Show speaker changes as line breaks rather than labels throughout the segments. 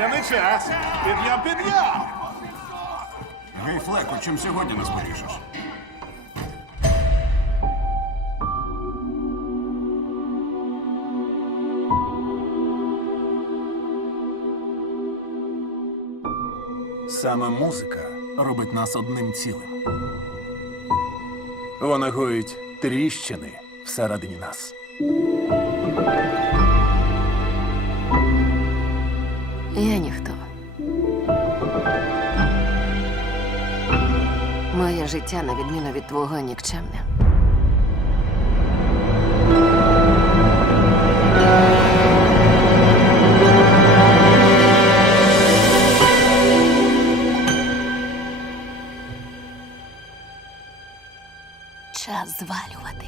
Зоряний час. Підйом, підйом.
Гей, Флеко, чим сьогодні нас порішиш?
Саме музика
Робить нас одним цілим.
вона гоїть тріщини всередині нас.
Ніхто. Моє життя, на відміну від твого, нікчемне. Час звалювати.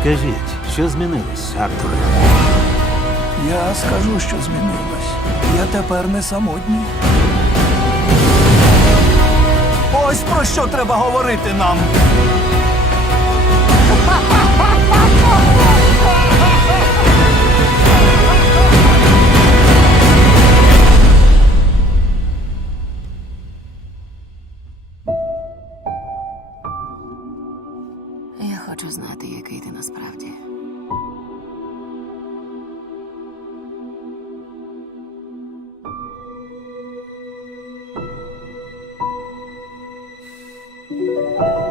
Скажіть, що змінилось, Артуре?
Я скажу, що змінилось. Я тепер не самотній. Ось про що треба говорити нам.
хочу знати, який ти насправді. Thank you.